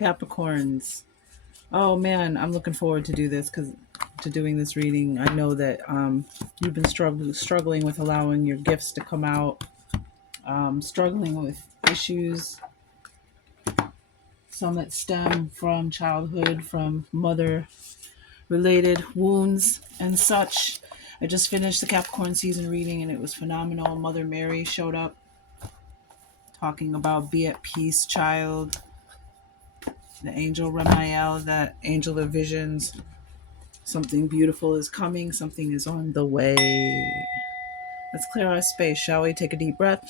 Capricorns. Oh man, I'm looking forward to doing this reading. I know that you've been struggling with allowing your gifts to come out, struggling with issues, some that stem from childhood, from mother related wounds and such. I just finished the Capricorn season reading and it was phenomenal. Mother Mary showed up talking about be at peace, child. The angel Ramael, that angel of visions. Something beautiful is coming, something is on the way. Let's clear our space, shall we? Take a deep breath.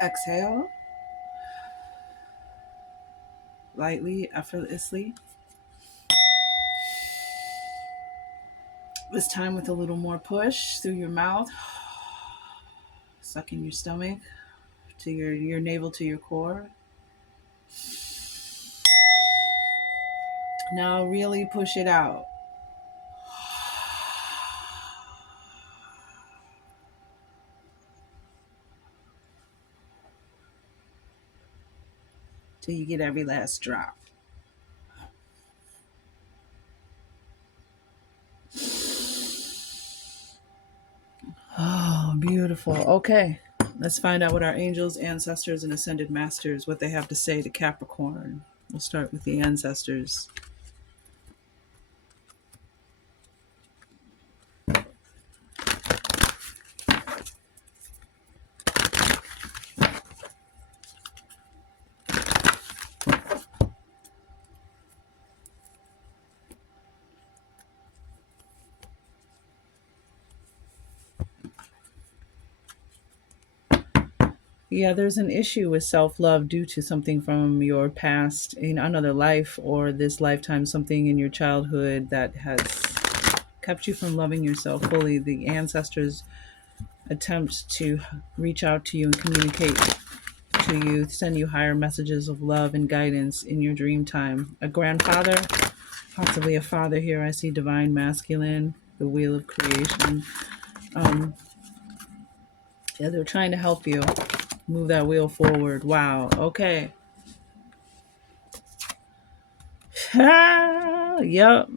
Exhale. Lightly, effortlessly. This time with a little more push through your mouth. Suck in your stomach to your navel to your core. Now really push it out. Till you get every last drop. Oh, beautiful. Okay. Let's find out what our angels, ancestors, and ascended masters, what they have to say to Capricorn. We'll start with the ancestors. Yeah, there's an issue with self-love due to something from your past in another life or this lifetime, something in your childhood that has kept you from loving yourself fully. The ancestors attempt to reach out to you and communicate to you, send you higher messages of love and guidance in your dream time. A grandfather, possibly a father here. I see divine masculine, the wheel of creation. Yeah, they're trying to help you move that wheel forward. Wow. Okay. Yep.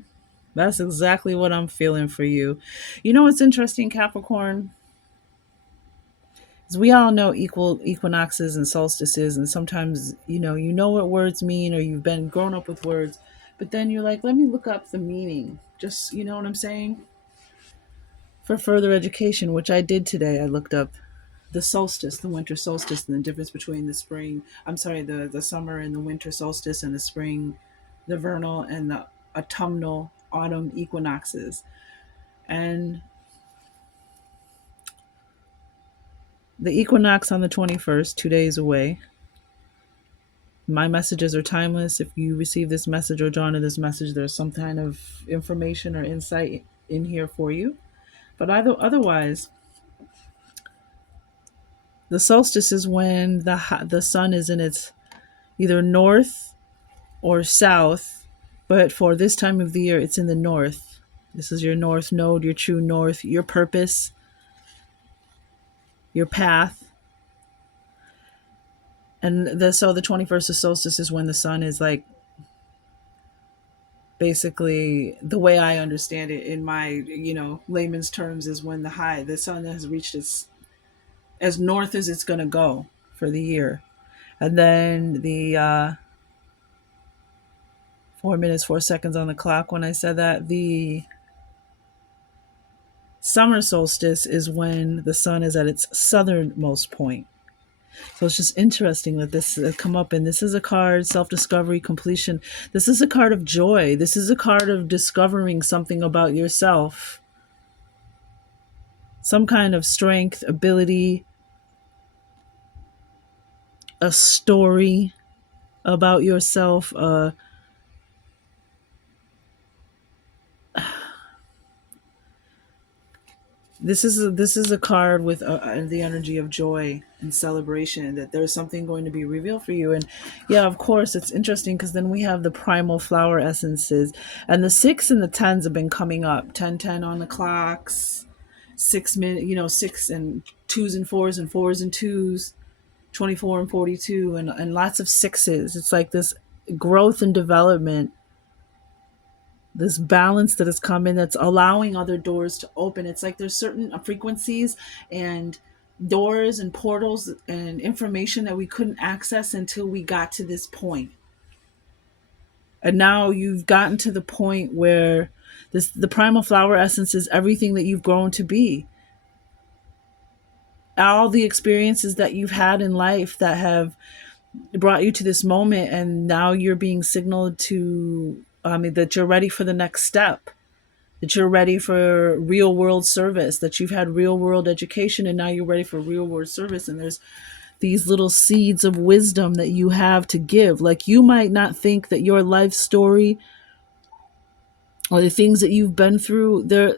That's exactly what I'm feeling for you. You know what's interesting, Capricorn? Is we all know equal equinoxes and solstices, and sometimes you know what words mean, or you've been grown up with words, but then you're like, let me look up the meaning. Just you know what I'm saying? For further education, which I did today, I looked up the solstice, the winter solstice, and the difference between the summer and the winter solstice, and the spring, the vernal and the autumnal autumn equinoxes. And the equinox on the 21st, 2 days away. My messages are timeless. If you receive this message or drawn to this message, there's some kind of information or insight in here for you. But otherwise, the solstice is when the sun is in its either north or south, but for this time of the year, it's in the north. This is your north node, your true north, your purpose, your path. And the 21st of solstice is when the sun is like, basically the way I understand it in my layman's terms, is when the sun has reached its as north as it's going to go for the year. And then the 4 minutes 4 seconds on the clock when I said that, the summer solstice is when the sun is at its southernmost point. So it's just interesting that this come up, and this is a card, self-discovery, completion. This is a card of joy. This is a card of discovering something about yourself, some kind of strength, ability, a story about yourself. This is a card with the energy of joy and celebration, that there's something going to be revealed for you. And yeah, of course, it's interesting because then we have the primal flower essences, and the 6 and the 10s have been coming up. 10 on the clocks, 6 minutes, 6 and 2s and 4s and 4s and 2s. 24 and 42, and lots of sixes. It's like this growth and development, this balance that has come in that's allowing other doors to open. It's like there's certain frequencies and doors and portals and information that we couldn't access until we got to this point. And now you've gotten to the point where the primal flower essence is everything that you've grown to be. All the experiences that you've had in life that have brought you to this moment, and now you're being signaled to that you're ready for the next step, that you're ready for real world service, that you've had real world education and now you're ready for real world service. And there's these little seeds of wisdom that you have to give. Like, you might not think that your life story or the things that you've been through, there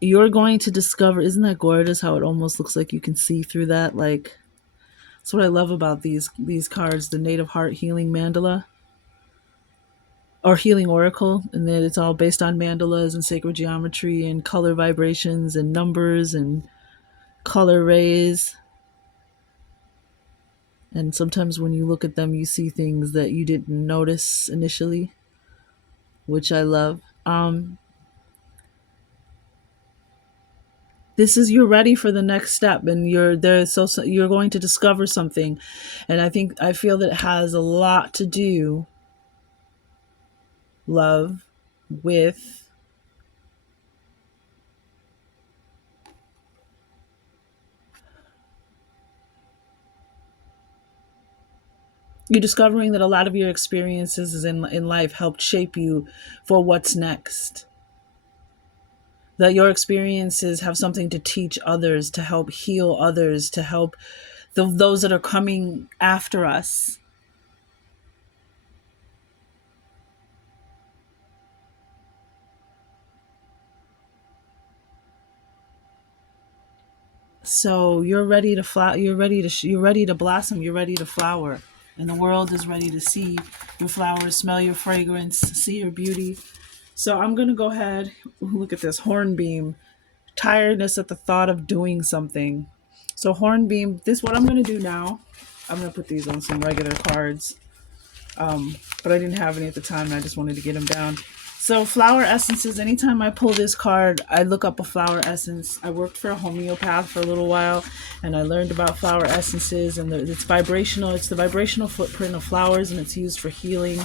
you're going to discover. Isn't that gorgeous how it almost looks like you can see through that? Like, that's what I love about these cards, the Native Heart Healing Mandala or Healing Oracle, and that it's all based on mandalas and sacred geometry and color vibrations and numbers and color rays. And sometimes when you look at them, you see things that you didn't notice initially, which I love. This is, you're ready for the next step, and you're there. So you're going to discover something, and I feel that it has a lot to do, love, with you discovering that a lot of your experiences in life helped shape you for what's next. That your experiences have something to teach others, to help heal others, to help those that are coming after us. So you're ready to flower. You're ready to blossom. You're ready to flower, and the world is ready to see your flowers, smell your fragrance, see your beauty. So I'm gonna go ahead. Look at this hornbeam. Tiredness at the thought of doing something. So hornbeam. This what I'm gonna do now. I'm gonna put these on some regular cards, but I didn't have any at the time, and I just wanted to get them down. So flower essences, anytime I pull this card, I look up a flower essence. I worked for a homeopath for a little while, and I learned about flower essences, and it's vibrational. It's the vibrational footprint of flowers, and it's used for healing.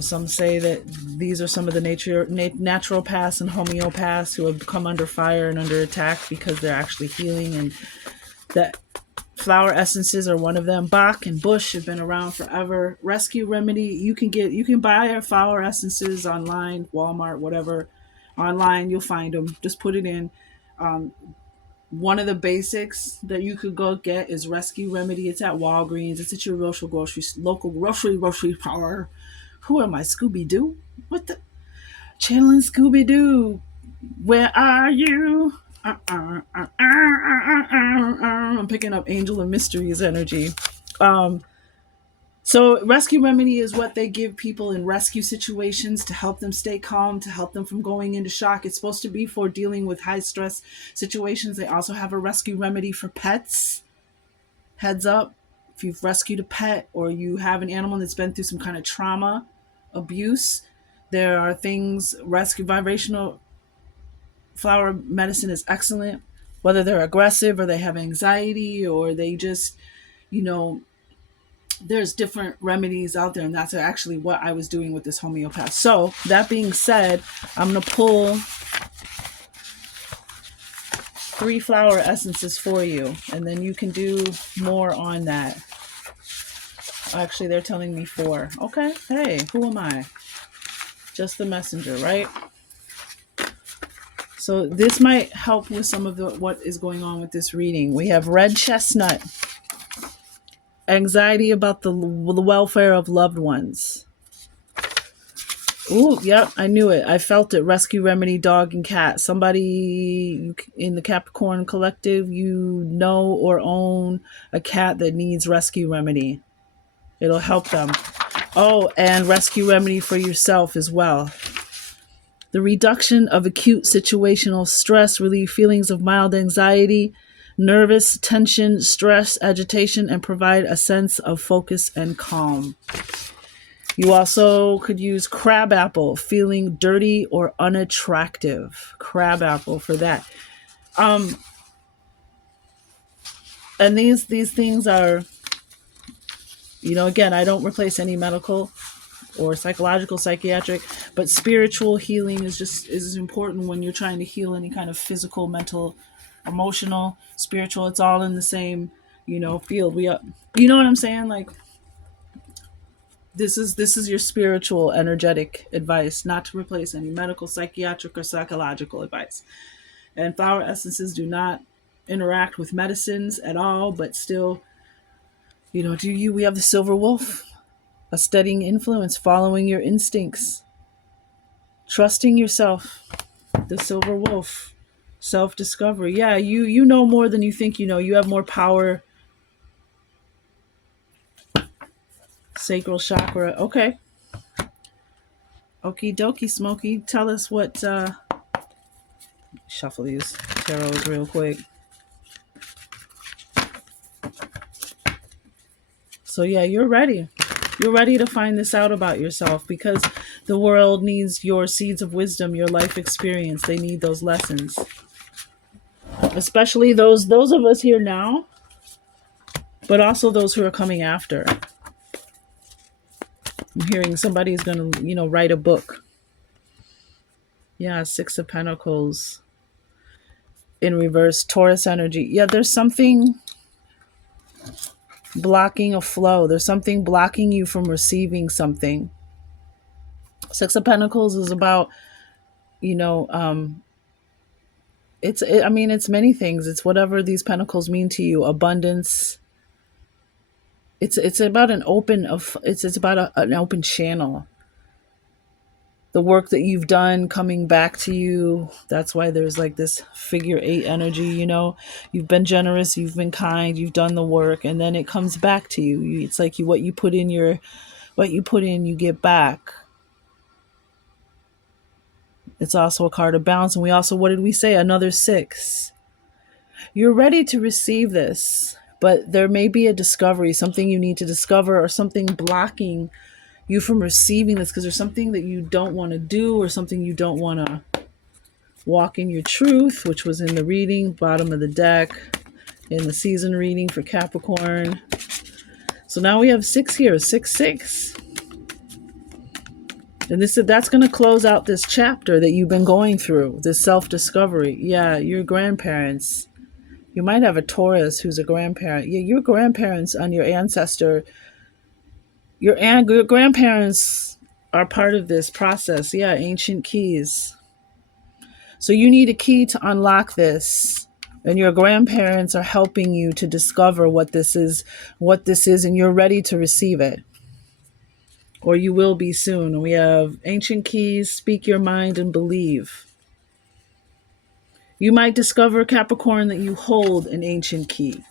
Some say that these are some of the naturopaths and homeopaths who have come under fire and under attack because they're actually healing, and that flower essences are one of them. Bach and Bush have been around forever. Rescue Remedy, you can buy our flower essences online, Walmart, whatever. Online, you'll find them. Just put it in. One of the basics that you could go get is Rescue Remedy. It's at Walgreens. It's at your local grocery store. Who am I, Scooby Doo? What the? Channeling Scooby Doo. Where are you? I'm picking up Angel of Mysteries energy. So Rescue Remedy is what they give people in rescue situations to help them stay calm, to help them from going into shock. It's supposed to be for dealing with high stress situations. They also have a Rescue Remedy for pets. Heads up, if you've rescued a pet or you have an animal that's been through some kind of trauma, abuse, there are things, rescue vibrational flower medicine is excellent, whether they're aggressive or they have anxiety or they just, you know, there's different remedies out there, and that's actually what I was doing with this homeopath. So that being said, I'm going to pull 3 flower essences for you, and then you can do more on that. Actually, they're telling me 4. Okay, hey, who am I? Just the messenger, right? So this might help with some of what is going on with this reading. We have red chestnut, anxiety about the welfare of loved ones. Ooh, yep, I knew it. I felt it. Rescue Remedy, dog and cat. Somebody in the Capricorn collective, you know or own a cat that needs Rescue Remedy. It'll help them. Oh, and Rescue Remedy for yourself as well. The reduction of acute situational stress, relieve feelings of mild anxiety, nervous tension, stress, agitation, and provide a sense of focus and calm. You also could use crabapple, feeling dirty or unattractive. Crabapple for that. Um, and these things are, again, I don't replace any medical or psychological, psychiatric, but spiritual healing is important when you're trying to heal any kind of physical, mental, emotional, spiritual. It's all in the same, field. You know what I'm saying? Like, this is your spiritual, energetic advice, not to replace any medical, psychiatric, or psychological advice. And flower essences do not interact with medicines at all, but still, we have the silver wolf, a steadying influence, following your instincts, trusting yourself, the silver wolf, self-discovery. Yeah, you know more than you think you know. You have more power. Sacral chakra. Okay. Okie dokie, Smokey. Tell us what shuffle these tarots real quick. So yeah, you're ready. You're ready to find this out about yourself, because the world needs your seeds of wisdom, your life experience. They need those lessons. Especially those of us here now, but also those who are coming after. I'm hearing somebody's going to, write a book. Yeah, Six of Pentacles in reverse, Taurus energy. Yeah, there's something blocking a flow. There's something blocking you from receiving something. Six of Pentacles is about, it's many things. It's whatever these pentacles mean to you. Abundance. It's about an open it's about an open channel. The work that you've done coming back to you. That's why there's like this figure 8 energy. You've been generous, you've been kind, you've done the work, and then it comes back to you. It's like what you put in, you get back. It's also a card of balance. And we also, what did we say? Another 6. You're ready to receive this, but there may be a discovery, something you need to discover, or something blocking you from receiving this, because there's something that you don't want to do, or something you don't want to walk in your truth, which was in the reading, bottom of the deck, in the season reading for Capricorn. So now we have 6 here, 6. And that's going to close out this chapter that you've been going through, this self-discovery. Yeah, your grandparents. You might have a Taurus who's a grandparent. Yeah, your grandparents on your ancestor. Your grandparents are part of this process. Yeah, ancient keys. So you need a key to unlock this. And your grandparents are helping you to discover what this is, and you're ready to receive it. Or you will be soon. And we have ancient keys, speak your mind and believe. You might discover, Capricorn, that you hold an ancient key.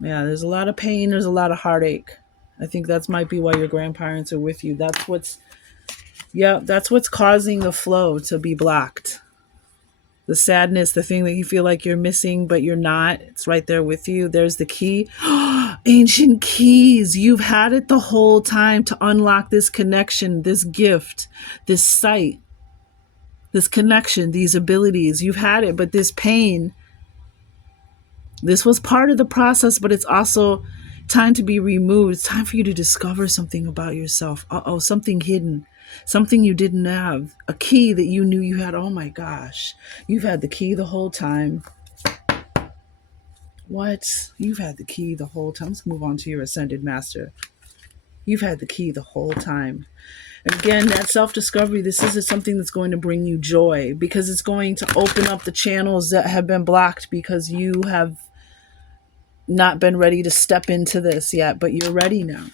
Yeah, there's a lot of pain, there's a lot of heartache. I think that might be why your grandparents are with you. That's what's causing the flow to be blocked. The sadness, the thing that you feel like you're missing, but you're not. It's right there with you. There's the key. Ancient keys. You've had it the whole time to unlock this connection, this gift, this sight, this connection, these abilities. You've had it, but this pain, this was part of the process, but it's also time to be removed. It's time for you to discover something about yourself. Something hidden. Something you didn't have. A key that you knew you had. Oh my gosh. You've had the key the whole time. What? You've had the key the whole time. Let's move on to your Ascended Master. You've had the key the whole time. And again, that self-discovery, this is something that's going to bring you joy, because it's going to open up the channels that have been blocked because you have not been ready to step into this yet, but you're ready now.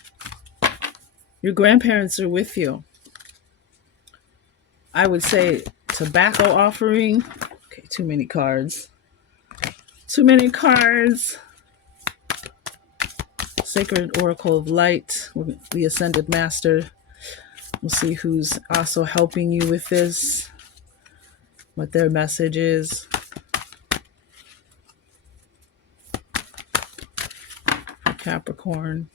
Your grandparents are with you. I would say tobacco offering. Okay, too many cards. Sacred Oracle of Light, the Ascended Master. We'll see who's also helping you with this, what their message is. Capricorn.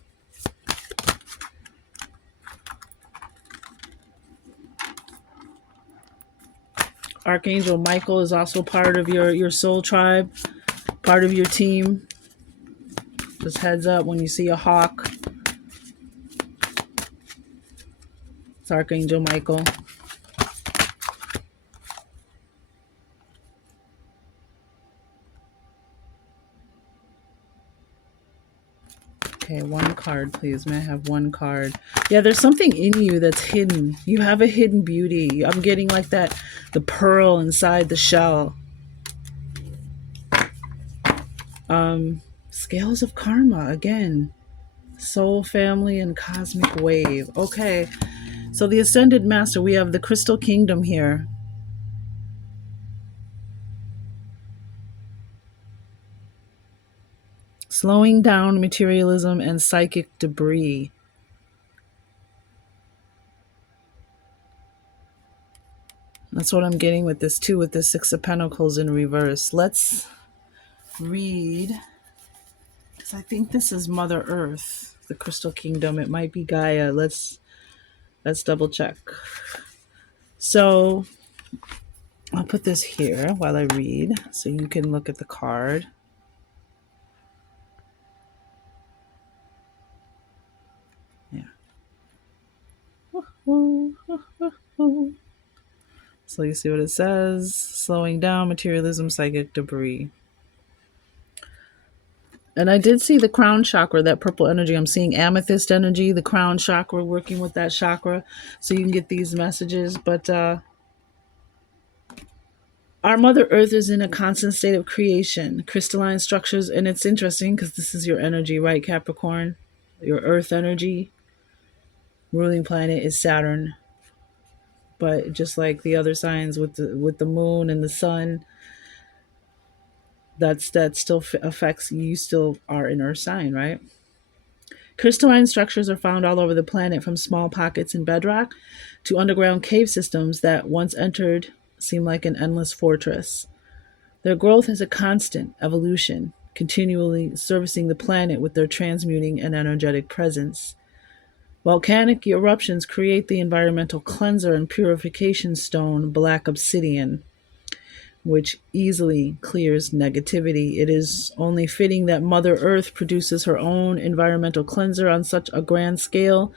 Archangel Michael is also part of your soul tribe, part of your team. Just heads up when you see a hawk. It's Archangel Michael. Okay, one card, please. May I have one card? Yeah, there's something in you that's hidden. You have a hidden beauty. I'm getting like that, the pearl inside the shell. Scales of karma again. Soul, family, and cosmic wave. Okay, so the Ascended Master, we have the Crystal Kingdom here. Slowing down materialism and psychic debris. That's what I'm getting with this too, with the Six of Pentacles in reverse. Let's read, because I think this is Mother Earth, the Crystal Kingdom. It might be Gaia. Let's double check. So I'll put this here while I read so you can look at the card. Yeah. So you see what it says? Slowing down materialism, psychic debris. And I did see the crown chakra, that purple energy. I'm seeing amethyst energy, the crown chakra, working with that chakra. So you can get these messages. But our Mother Earth is in a constant state of creation, crystalline structures. And it's interesting because this is your energy, right, Capricorn? Your Earth energy. Ruling planet is Saturn. But just like the other signs with the moon and the sun, that still affects you. You still are an Earth sign, right? Crystalline structures are found all over the planet, from small pockets in bedrock to underground cave systems that, once entered, seem like an endless fortress. Their growth is a constant evolution, continually servicing the planet with their transmuting and energetic presence. Volcanic eruptions create the environmental cleanser and purification stone, black obsidian, which easily clears negativity. It is only fitting that Mother Earth produces her own environmental cleanser on such a grand scale,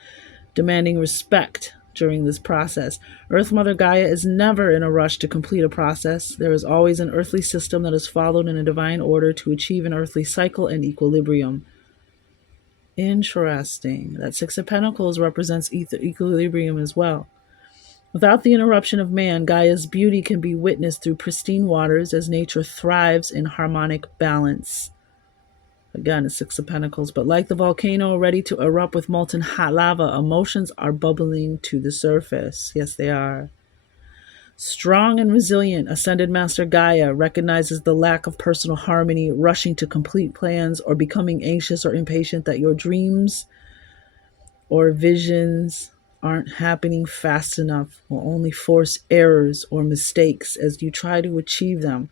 demanding respect during this process. Earth Mother Gaia is never in a rush to complete a process. There is always an earthly system that is followed in a divine order to achieve an earthly cycle and equilibrium. Interesting. That Six of Pentacles represents equilibrium as well. Without the interruption of man, Gaia's beauty can be witnessed through pristine waters as nature thrives in harmonic balance. Again, a Six of Pentacles. But like the volcano ready to erupt with molten hot lava, emotions are bubbling to the surface. Yes, they are. Strong and resilient, Ascended Master Gaia recognizes the lack of personal harmony, rushing to complete plans, or becoming anxious or impatient that your dreams or visions aren't happening fast enough will only force errors or mistakes as you try to achieve them.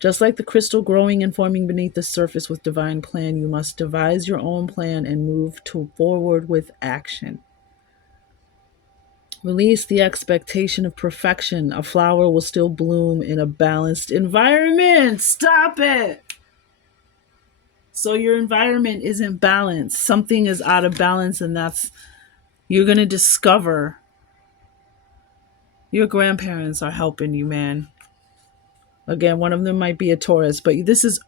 Just like the crystal growing and forming beneath the surface with divine plan, you must devise your own plan and move forward with action. Release the expectation of perfection. A flower will still bloom in a balanced environment. Stop it. So your environment isn't balanced. Something is out of balance, and you're going to discover. Your grandparents are helping you, man. Again, one of them might be a Taurus, but this is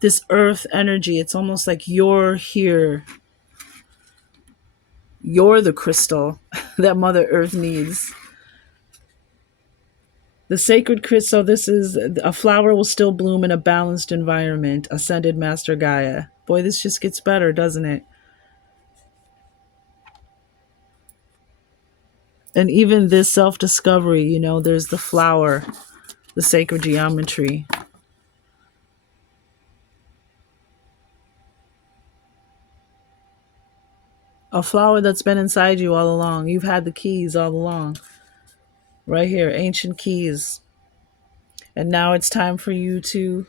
this earth energy. It's almost like you're here. You're the crystal that Mother Earth needs. The sacred crystal, this is a flower will still bloom in a balanced environment. Ascended Master Gaia. Boy, this just gets better, doesn't it? And even this self-discovery, there's the flower, the sacred geometry. A flower that's been inside you all along. You've had the keys all along. Right here, ancient keys. And now it's time for you to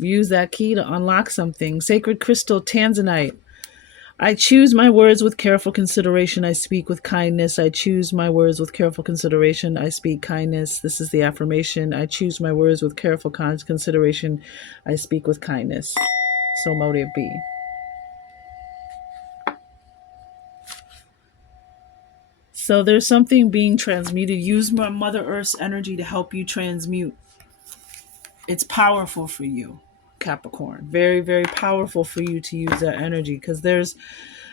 Use that key to unlock something. Sacred crystal tanzanite. I choose my words with careful consideration. I speak with kindness. I choose my words with careful consideration. I speak kindness. This is the affirmation. I choose my words with careful consideration. I speak with kindness. So mote it be. So there's something being transmuted. Use Mother Earth's energy to help you transmute. It's powerful for you, Capricorn. Very, very powerful for you to use that energy because there's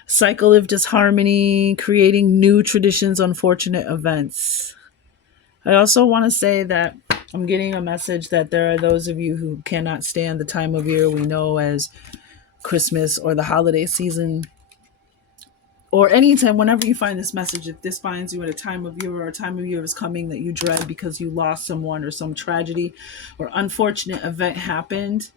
cycle of disharmony, creating new traditions, unfortunate events. I also want to say that I'm getting a message that there are those of you who cannot stand the time of year we know as Christmas or the holiday season, or anytime, whenever you find this message, if this finds you at a time of year or a time of year is coming that you dread because you lost someone or some tragedy or unfortunate event happened,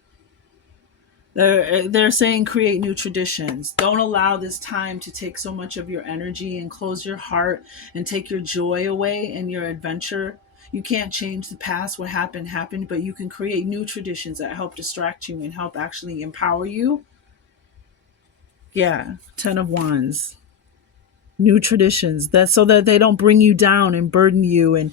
they're saying create new traditions. Don't allow this time to take so much of your energy and close your heart and take your joy away and your adventure. You can't change the past. What happened happened, but you can create new traditions that help distract you and help actually empower you. Yeah, 10 of Wands. New traditions that so that they don't bring you down and burden you. And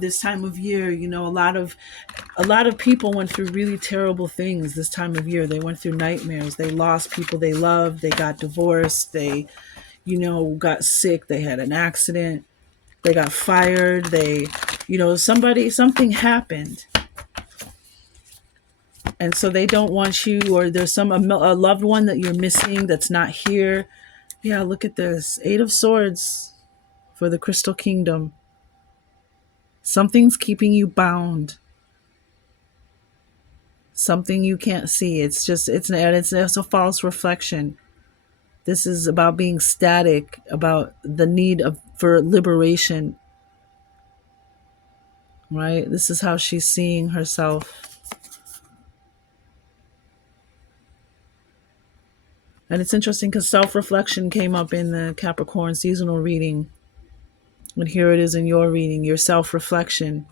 this time of year, a lot of people went through really terrible things this time of year. They went through nightmares. They lost people they loved. They got divorced. They got sick. They had an accident. They got fired. Something happened, and so they don't want you, or there's a loved one that you're missing that's not here. Yeah, look at this. 8 of Swords for the Crystal Kingdom. Something's keeping you bound. Something you can't see. It's a false reflection. This is about being static, about the need for liberation. Right? This is how she's seeing herself. And it's interesting because self-reflection came up in the Capricorn seasonal reading. And here it is in your reading, your self-reflection.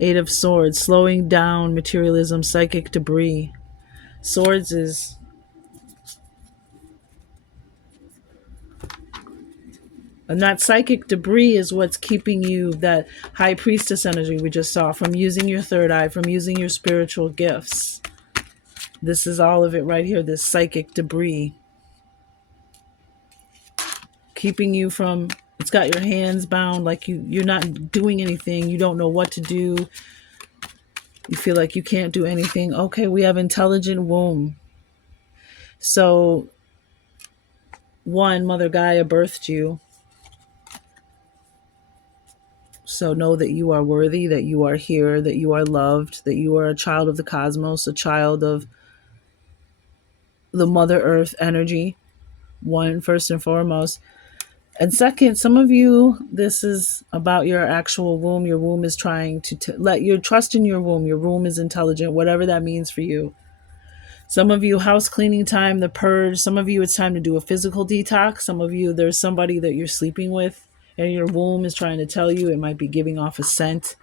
8 of Swords, slowing down materialism, psychic debris. Swords is, and that psychic debris is what's keeping you, that high priestess energy we just saw, from using your third eye, from using your spiritual gifts. This is all of it right here, this psychic debris. Keeping you from, it's got your hands bound, like you're not doing anything. You don't know what to do. You feel like you can't do anything. Okay, we have intelligent womb. So, one, Mother Gaia birthed you. So know that you are worthy, that you are here, that you are loved, that you are a child of the cosmos, a child of the Mother Earth energy, one, first and foremost. And second, some of you, this is about your actual womb. Your womb is trying to let you trust in your womb. Your womb is intelligent, whatever that means for you. Some of you, house cleaning time, the purge. Some of you, it's time to do a physical detox. Some of you, there's somebody that you're sleeping with and your womb is trying to tell you. It might be giving off a scent,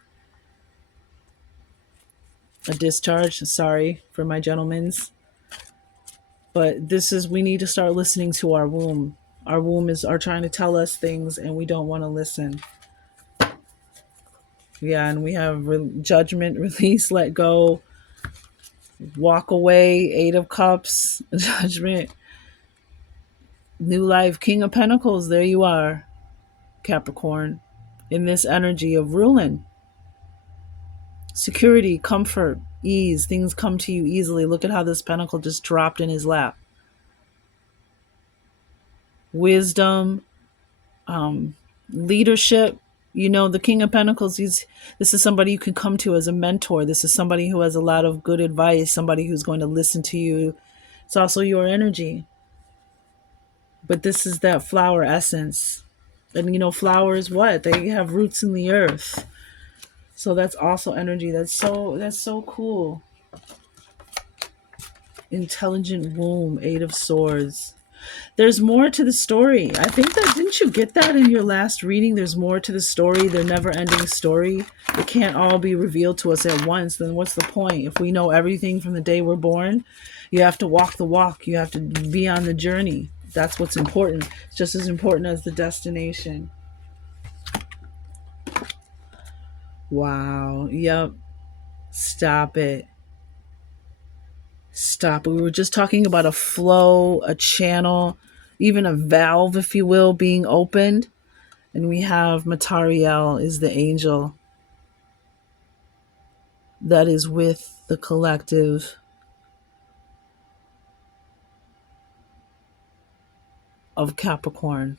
a discharge. Sorry for my gentlemen's. But we need to start listening to our womb. Our womb are trying to tell us things and we don't want to listen. Yeah, and we have judgment, release, let go, walk away, 8 of Cups, judgment, new life, King of Pentacles. There you are, Capricorn, in this energy of ruling. Security, comfort, ease. Things come to you easily. Look at how this pentacle just dropped in his lap. Wisdom, leadership. The King of Pentacles, this is somebody you can come to as a mentor. This is somebody who has a lot of good advice, somebody who's going to listen to you. It's also your energy. But this is that flower essence. And flowers, what? They have roots in the earth. So that's also energy. That's so cool. Intelligent womb, 8 of Swords. There's more to the story. I think that, didn't you get that in your last reading? There's more to the story, the never ending story. It can't all be revealed to us at once. Then what's the point? If we know everything from the day we're born, you have to walk the walk. You have to be on the journey. That's what's important. It's just as important as the destination. Wow. Yep. Stop it. Stop it. We were just talking about a flow, a channel, even a valve, if you will, being opened. And we have Matariel is the angel that is with the collective of Capricorn.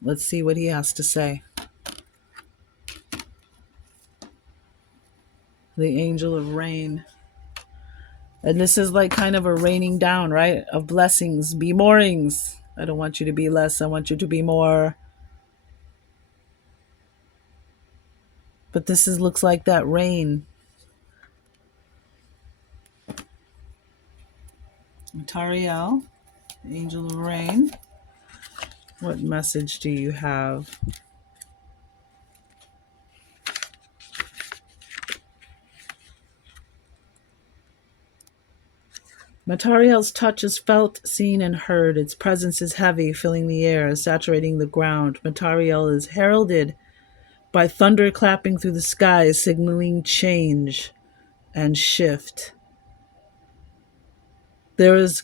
Let's see what he has to say. The angel of rain. And this is like kind of a raining down, right? Of blessings. Be morings. I don't want you to be less. I want you to be more. But this is looks like that rain. Matariel, angel of rain. What message do you have? Matariel's touch is felt, seen, and heard. Its presence is heavy, filling the air, saturating the ground. Matariel is heralded by thunder clapping through the sky, signaling change and shift. There is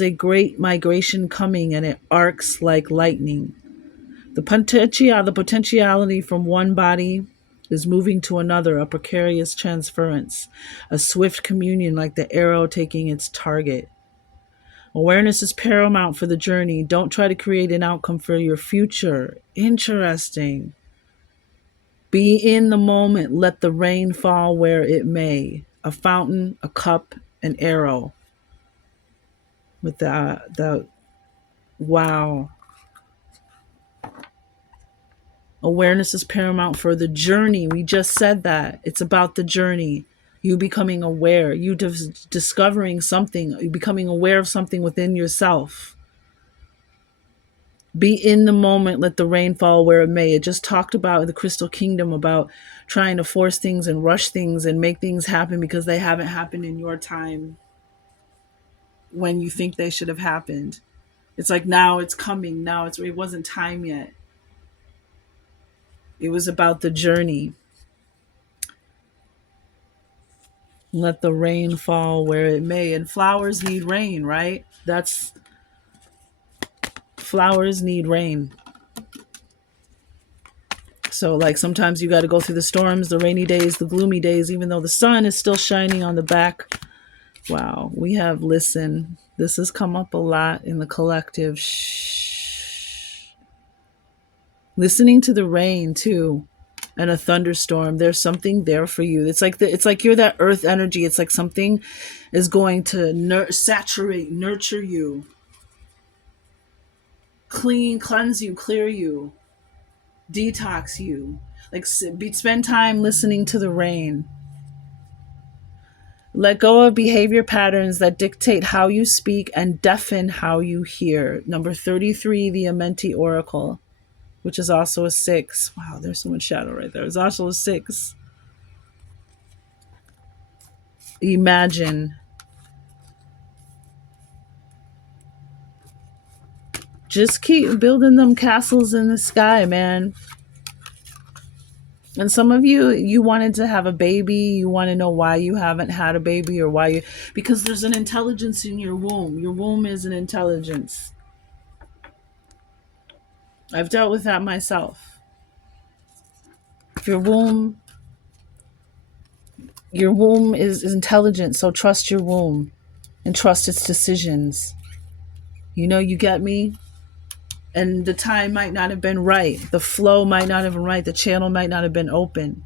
a great migration coming, and it arcs like lightning. The potentiality from one body is moving to another, a precarious transference, a swift communion like the arrow taking its target. Awareness is paramount for the journey. Don't try to create an outcome for your future. Interesting. Be in the moment. Let the rain fall where it may. A fountain, a cup, an arrow. With the wow. Awareness is paramount for the journey. We just said that. It's about the journey. You becoming aware, you discovering something, you becoming aware of something within yourself. Be in the moment, let the rain fall where it may. It just talked about the crystal kingdom, about trying to force things and rush things and make things happen because they haven't happened in your time when you think they should have happened. It's like now it's coming. Now it wasn't time yet. It was about the journey. Let the rain fall where it may. And flowers need rain, right? Flowers need rain. So, like, sometimes you got to go through the storms, the rainy days, the gloomy days, even though the sun is still shining on the back. Wow, we have listen. This has come up a lot in the collective. Shh. Listening to the rain too, and a thunderstorm. There's something there for you. It's like you're that earth energy. It's like something is going to saturate, nurture you, cleanse you, clear you, detox you. Like spend time listening to the rain. Let go of behavior patterns that dictate how you speak and deafen how you hear. Number 33, the Amenti Oracle, which is also a 6. Wow, there's so much shadow right there. It's also a 6. Imagine. Just keep building them castles in the sky, man. And some of you wanted to have a baby. You want to know why you haven't had a baby, or because there's an intelligence in your womb. Your womb is an intelligence. I've dealt with that myself. Your womb is intelligent, so trust your womb and trust its decisions. You get me? And the time might not have been right. The flow might not have been right. The channel might not have been open.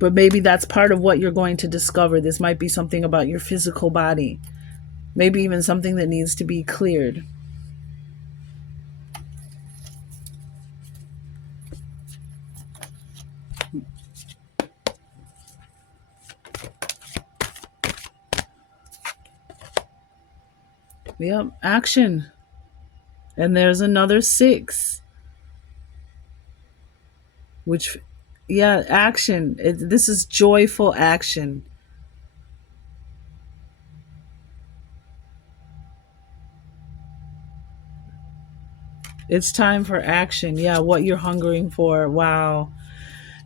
But maybe that's part of what you're going to discover. This might be something about your physical body. Maybe even something that needs to be cleared. Yep, action. And there's another 6, which, yeah, action. This is joyful action. It's time for action. Yeah, what you're hungering for. Wow.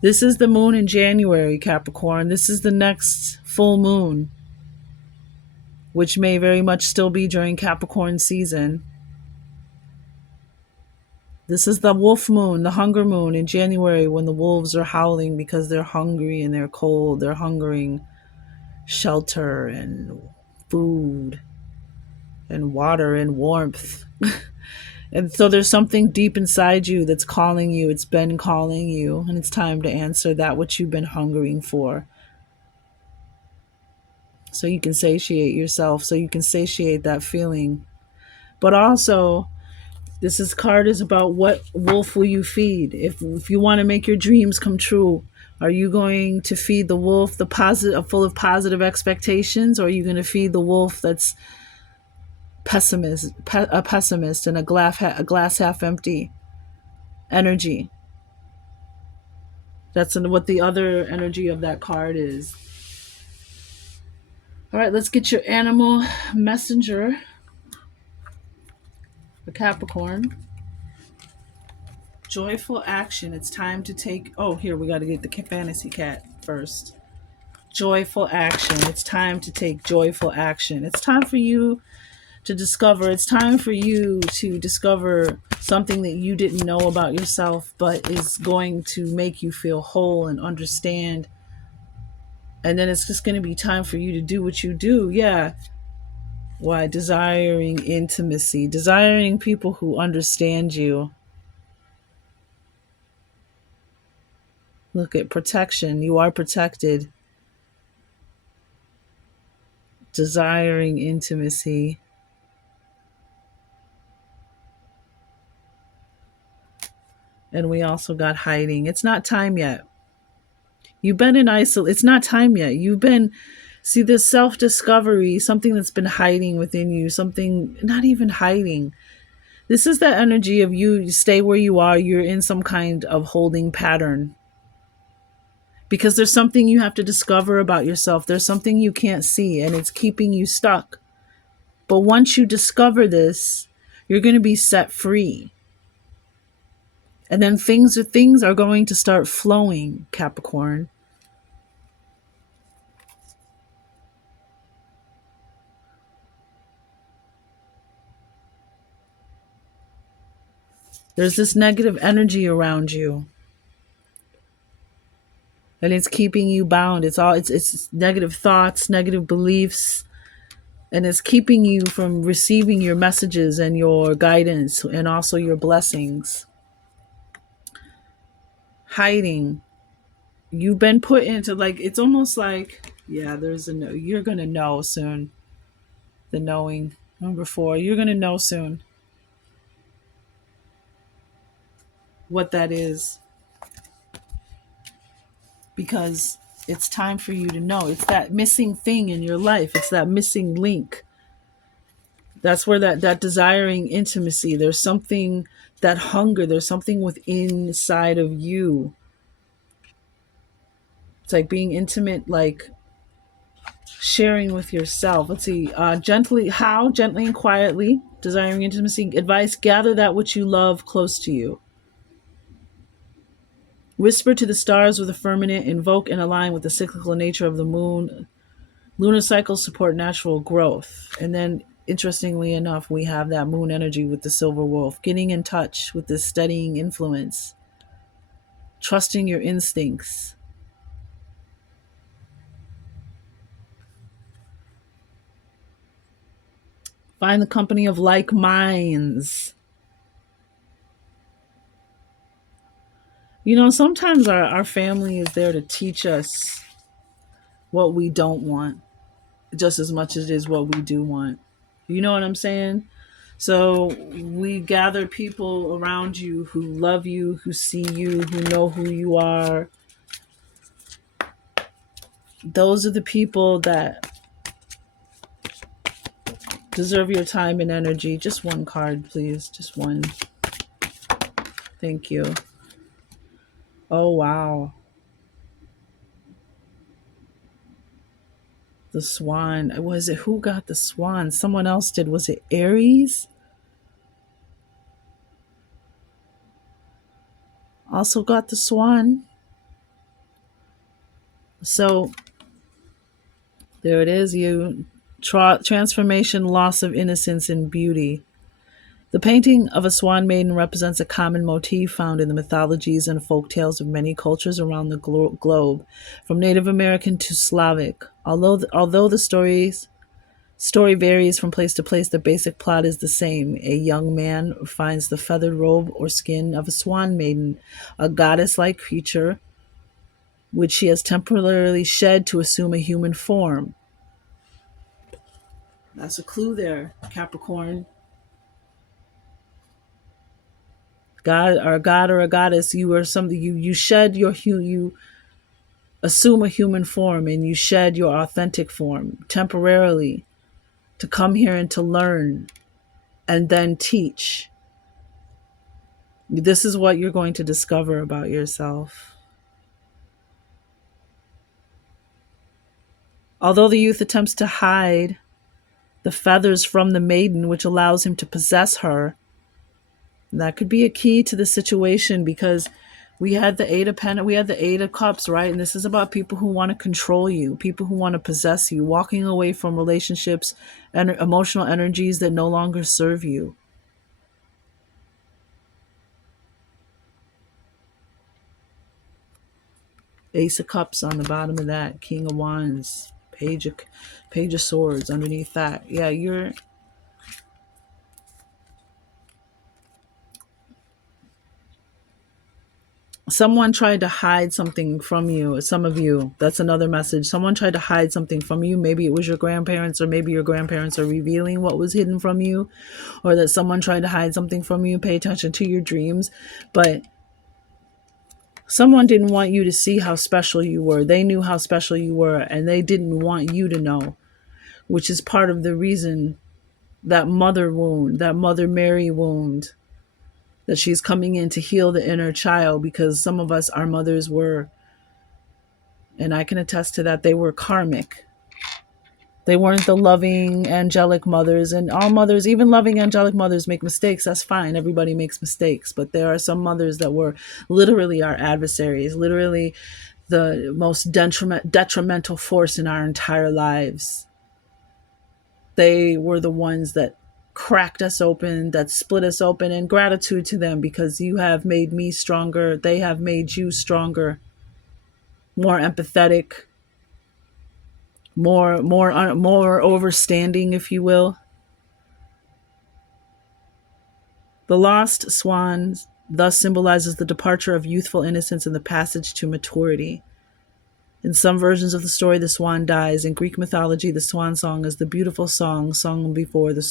This is the moon in January, Capricorn. This is the next full moon, which may very much still be during Capricorn season. This is the wolf moon, the hunger moon in January, when the wolves are howling because they're hungry and they're cold. They're hungering shelter and food and water and warmth. And so there's something deep inside you that's calling you. It's been calling you, and it's time to answer that which you've been hungering for. So you can satiate yourself, so you can satiate that feeling. But also, this card is about what wolf will you feed? If you want to make your dreams come true, are you going to feed the wolf the positive, full of positive expectations, or are you going to feed the wolf that's a pessimist and a glass half empty energy? That's what the other energy of that card is. All right, let's get your animal messenger, the Capricorn. Joyful action. It's time to take. Oh, here, we got to get the fantasy cat first. Joyful action. It's time to take joyful action. It's time for you to discover. It's time for you to discover something that you didn't know about yourself, but is going to make you feel whole and understand. And then it's just going to be time for you to do what you do. Yeah. Why? Desiring intimacy, desiring people who understand you. Look at protection. You are protected. Desiring intimacy. And we also got hiding. It's not time yet. You've been in isolation. It's not time yet. You've been, see, this self discovery, something that's been hiding within you, something not even hiding. This is the energy of you stay where you are. You're in some kind of holding pattern because there's something you have to discover about yourself. There's something you can't see and it's keeping you stuck. But once you discover this, you're going to be set free. And then things are going to start flowing, Capricorn. There's this negative energy around you. And it's keeping you bound. It's negative thoughts, negative beliefs, and it's keeping you from receiving your messages and your guidance and also your blessings. Hiding. You've been put into, like, it's almost like, yeah, there's a no, you're going to know soon. The knowing. Number 4, you're going to know soon what that is. Because it's time for you to know. It's that missing thing in your life. It's that missing link. That's where that desiring intimacy, there's something, that hunger, there's something within inside of you. It's like being intimate, like sharing with yourself. Let's see, gently and quietly, desiring intimacy. Advice: gather that which you love close to you. Whisper to the stars with the firmament, invoke and align with the cyclical nature of the moon. Lunar cycles support natural growth. And then, interestingly enough, we have that moon energy with the silver wolf, getting in touch with this steadying influence, trusting your instincts. Find the company of like minds. You know, sometimes our family is there to teach us what we don't want just as much as it is what we do want. You know what I'm saying? So we gather people around you who love you, who see you, who know who you are. Those are the people that deserve your time and energy. Just one card, please. Just one. Thank you. Oh, wow. The swan. Was it who got the swan? Someone else did. Was it Aries? Also got the swan. So there it is. You transformation, loss of innocence, and beauty. The painting of a swan maiden represents a common motif found in the mythologies and folk tales of many cultures around the globe, from Native American to Slavic. Although the story varies from place to place, the basic plot is the same. A young man finds the feathered robe or skin of a swan maiden, a goddess-like creature which she has temporarily shed to assume a human form. That's a clue there, Capricorn. God or a goddess, you are something. You shed you assume a human form, and you shed your authentic form temporarily to come here and to learn and then teach. This is what you're going to discover about yourself. Although the youth attempts to hide the feathers from the maiden, which allows him to possess her, that could be a key to the situation, because we had the eight of cups, right? And this is about people who want to control you, people who want to possess you, walking away from relationships and emotional energies that no longer serve you. Ace of Cups on the bottom of that, King of Wands, Page of Swords underneath that. Yeah, you're someone tried to hide something from you. Some of you, that's another message. Someone tried to hide something from you. Maybe it was your grandparents, or maybe your grandparents are revealing what was hidden from you, or that someone tried to hide something from you. Pay attention to your dreams. But someone didn't want you to see how special you were. They knew how special you were, and they didn't want you to know, which is part of the reason that mother wound, that Mother Mary wound, that she's coming in to heal the inner child, because some of us, our mothers were, and I can attest to that, they were karmic. They weren't the loving, angelic mothers. And all mothers, even loving, angelic mothers, make mistakes. That's fine. Everybody makes mistakes. But there are some mothers that were literally our adversaries, literally the most detrimental force in our entire lives. They were the ones that cracked us open, that split us open, and gratitude to them, because you have made me stronger. They have made you stronger, more empathetic, more overstanding, if you will. The lost swan thus symbolizes the departure of youthful innocence and the passage to maturity. In some versions of the story, the swan dies. In Greek mythology, the swan song is the beautiful song sung before the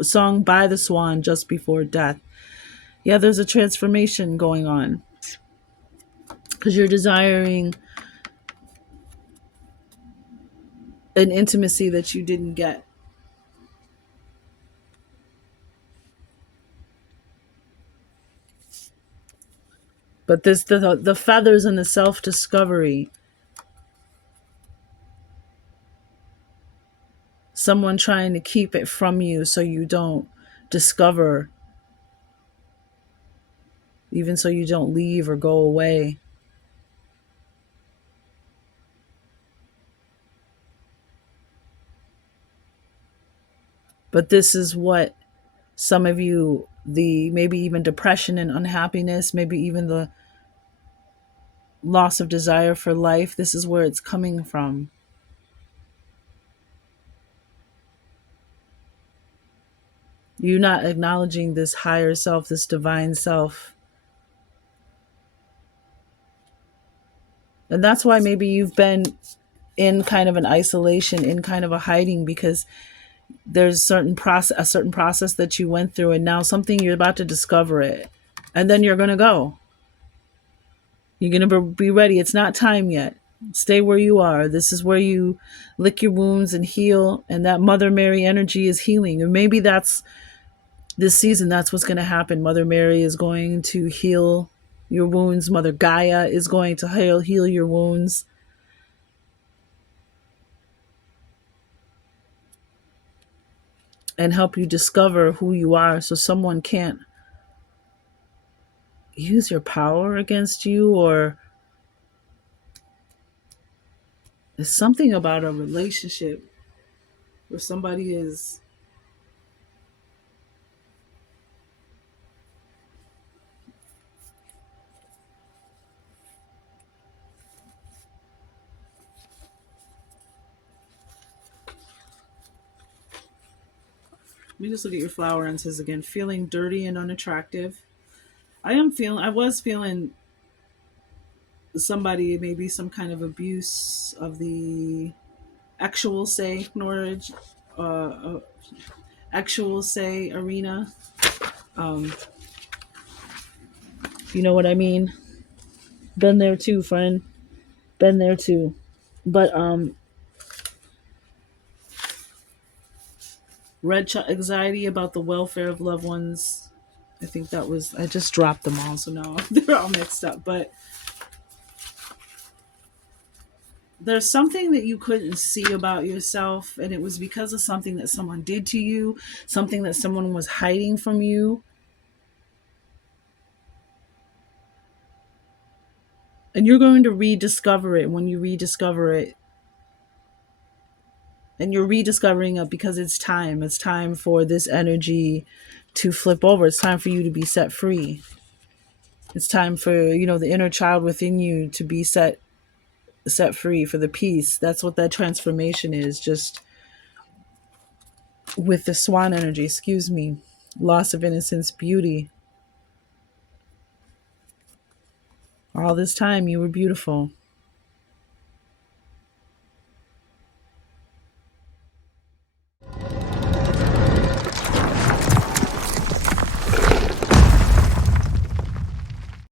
song by the swan just before death. Yeah, there's a transformation going on, because you're desiring an intimacy that you didn't get. But the feathers and the self-discovery, someone trying to keep it from you so you don't discover, even so you don't leave or go away. But this is what some of you, the maybe even depression and unhappiness, maybe even the loss of desire for life, this is where it's coming from. You not acknowledging this higher self, this divine self. And that's why maybe you've been in kind of an isolation, in kind of a hiding, because there's a certain process that you went through, and now something, you're about to discover it. And then you're going to go. You're going to be ready. It's not time yet. Stay where you are. This is where you lick your wounds and heal. And that Mother Mary energy is healing. And maybe that's this season, that's what's going to happen. Mother Mary is going to heal your wounds. Mother Gaia is going to heal your wounds and help you discover who you are so someone can't use your power against you. Or there's something about a relationship where somebody is, let me just look at your flower and says again, feeling dirty and unattractive. I was feeling somebody, maybe some kind of abuse of the actual say Norwich, actual say arena. Um, you know what I mean? Been there too, friend. Been there too. But anxiety about the welfare of loved ones. I think that was, I just dropped them all, so now they're all mixed up. But there's something that you couldn't see about yourself, and it was because of something that someone did to you, something that someone was hiding from you. And you're going to rediscover it when you rediscover it. And you're rediscovering it because it's time. It's time for this energy to flip over. It's time for you to be set free. It's time for, the inner child within you to be set free for the peace. That's what that transformation is. Just with the swan energy, excuse me, loss of innocence, beauty. All this time you were beautiful.